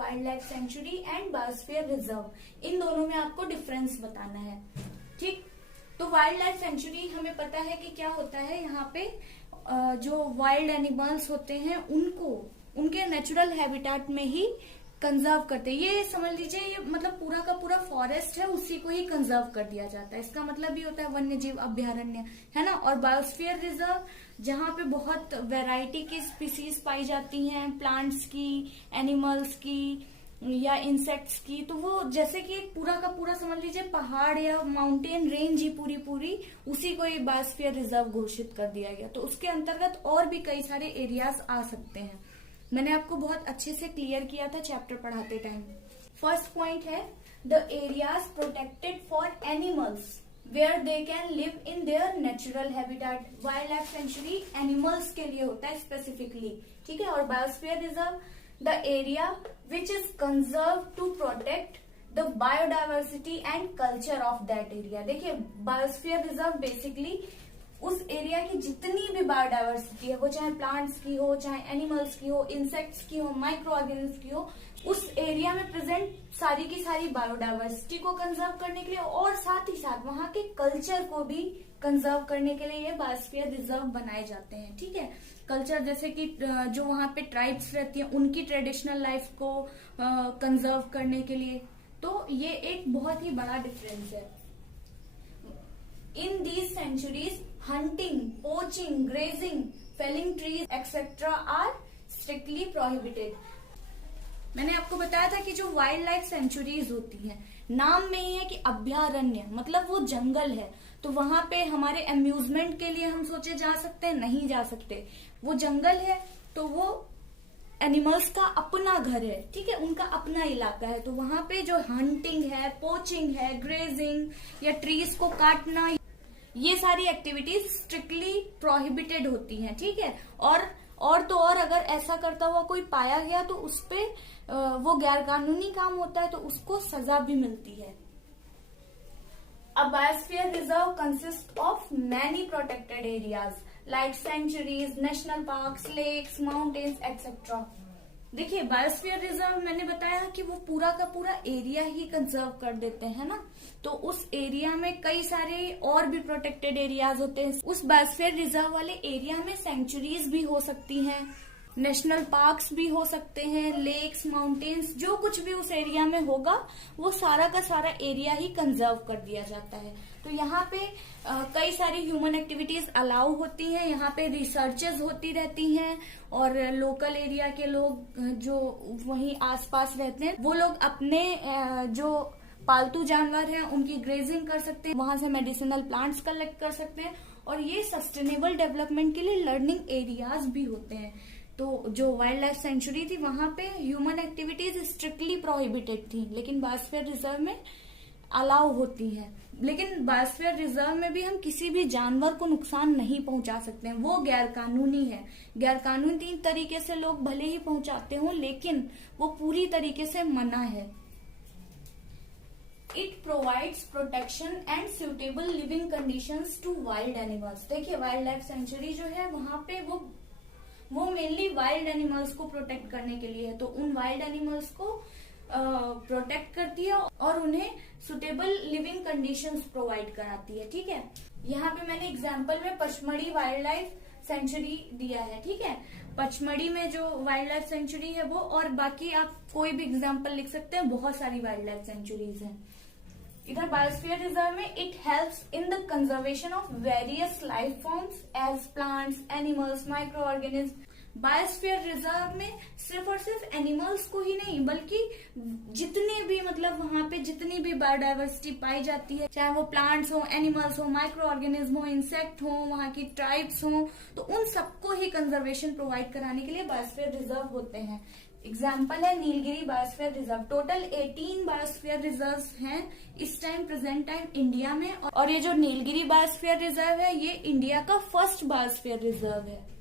Wild life sanctuary and biosphere reserve, इन दोनों में आपको डिफरेंस बताना है। ठीक, तो वाइल्ड लाइफ सेंचुरी हमें पता है कि क्या होता है, यहाँ पे जो वाइल्ड एनिमल्स होते हैं उनको उनके नेचुरल हैबिटेट में ही कंजर्व करते हैं। ये समझ लीजिए, ये मतलब पूरा का पूरा फॉरेस्ट है, उसी को ही कंजर्व कर दिया जाता है। इसका मतलब ये होता है वन्य जीव अभ्यारण्य, है ना। और बायोस्फीयर रिजर्व, जहाँ पे बहुत वैरायटी की स्पीसीज पाई जाती हैं, प्लांट्स की, एनिमल्स की या इंसेक्ट्स की, तो वो जैसे कि पूरा का पूरा समझ लीजिए पहाड़ या माउंटेन रेंज ही पूरी उसी को एक बायोस्फीयर रिजर्व घोषित कर दिया गया। तो उसके अंतर्गत और भी कई सारे एरियाज आ सकते हैं। मैंने आपको बहुत अच्छे से क्लियर किया था चैप्टर पढ़ाते टाइम। फर्स्ट पॉइंट है the areas protected for animals where they can live in their natural habitat. Wild life sanctuary animals के लिए होता है स्पेसिफिकली, ठीक है। और biosphere reserve the area which is conserve to protect the biodiversity and culture of that area. देखिए, biosphere reserve basically उस area की जितनी भी बायोडाइवर्सिटी है, वो चाहे प्लांट्स की हो, चाहे एनिमल्स की हो, इंसेक्ट्स की हो, माइक्रो ऑर्गेनिज्म की हो, उस एरिया में प्रेजेंट सारी की सारी बायोडाइवर्सिटी को कंजर्व करने के लिए और साथ ही साथ वहां के कल्चर को भी कंजर्व करने के लिए ये बायोस्फीयर रिजर्व बनाए जाते हैं, ठीक है। कल्चर जैसे कि जो वहां पे ट्राइब्स रहती हैं उनकी ट्रेडिशनल लाइफ को कंजर्व करने के लिए, तो ये एक बहुत ही बड़ा डिफरेंस है। In these sanctuaries hunting, poaching, grazing, felling trees, etc. are strictly prohibited. मैंने आपको बताया था कि जो वाइल्ड लाइफ सेंचुरीज होती हैं, नाम में ही है कि अभ्यारण्य, मतलब वो जंगल है। तो वहां पे हमारे अम्यूजमेंट के लिए हम सोचे जा सकते हैं, नहीं जा सकते। वो जंगल है तो वो एनिमल्स का अपना घर है, ठीक है, उनका अपना इलाका है। तो वहां पे जो हंटिंग है, पोचिंग है, ग्रेजिंग या ट्रीज को काटना, ये सारी एक्टिविटीज स्ट्रिक्टली प्रोहिबिटेड होती हैं, ठीक है। और तो और अगर ऐसा करता हुआ कोई पाया गया तो उसपे वो गैर कानूनी काम होता है, तो उसको सजा भी मिलती है। A biosphere reserve consists of many protected areas like sanctuaries, national parks, lakes, mountains, etc. देखिए, बायोस्फीयर रिजर्व मैंने बताया कि वो पूरा का पूरा एरिया ही कंजर्व कर देते हैं ना। तो उस एरिया में कई सारे और भी प्रोटेक्टेड एरियाज होते हैं। उस बायोस्फीयर रिजर्व वाले एरिया में सेंचुरीज भी हो सकती हैं, नेशनल पार्क्स भी हो सकते हैं, लेक्स, माउंटेन्स, जो कुछ भी उस एरिया में होगा वो सारा का सारा एरिया ही कंजर्व कर दिया जाता है। तो यहाँ पे कई सारी ह्यूमन एक्टिविटीज अलाउ होती हैं, यहाँ पे रिसर्चेस होती रहती हैं और लोकल एरिया के लोग जो वहीं आसपास रहते हैं वो लोग अपने जो पालतू जानवर हैं उनकी ग्रेजिंग कर सकते हैं, वहां से मेडिसिनल प्लांट्स कलेक्ट कर सकते हैं। और ये सस्टेनेबल डेवलपमेंट के लिए लर्निंग एरियाज भी होते हैं। तो जो वाइल्ड लाइफ सेंचुरी थी वहां पे ह्यूमन एक्टिविटीज स्ट्रिक्टली प्रोहिबिटेड थी, लेकिन बायोस्फीयर रिजर्व में अलाउ होती हैं। लेकिन बायोस्फीयर रिजर्व में भी हम किसी भी जानवर को नुकसान नहीं पहुंचा सकते हैं, वो गैर कानूनी है। गैर कानूनी तरीके से लोग भले ही पहुंचाते हो, लेकिन वो पूरी तरीके से मना है। It provides protection and suitable living conditions to wild animals. देखिए, वाइल्ड लाइफ सेंचुरी जो है वहां पे वो मेनली वाइल्ड एनिमल्स को प्रोटेक्ट करने के लिए है। तो उन वाइल्ड एनिमल्स को प्रोटेक्ट करती है और उन्हें सुटेबल लिविंग कंडीशंस प्रोवाइड कराती है, ठीक है। यहाँ पे मैंने एग्जांपल में पचमढ़ी वाइल्ड लाइफ सेंचुरी दिया है, ठीक है। पचमढ़ी में जो वाइल्ड लाइफ सेंचुरी है वो, और बाकी आप कोई भी एग्जांपल लिख सकते हैं, बहुत सारी वाइल्ड लाइफ सेंचुरीज हैं। इधर बायोस्फीयर रिजर्व में it helps in the conservation of various life forms as plants, animals, micro organism. Biosphere reserve में सिर्फ और सिर्फ एनिमल्स को ही नहीं बल्कि जितने भी मतलब वहां पे जितनी भी बायोडाइवर्सिटी पाई जाती है, चाहे वो प्लांट्स हो, एनिमल्स हो, माइक्रो ऑर्गेनिज्म हो, इंसेक्ट हो, वहां की ट्राइब्स हो, तो उन सबको ही कंजर्वेशन प्रोवाइड कराने के लिए बायोस्फीयर रिजर्व होते हैं। एग्जाम्पल है Nilgiri biosphere reserve. Total 18 biosphere reserve हैं इस टाइम प्रेजेंट टाइम इंडिया में, और ये जो नीलगिरी बायोस्फीयर रिजर्व है ये इंडिया का फर्स्ट बायोस्फीयर रिजर्व है।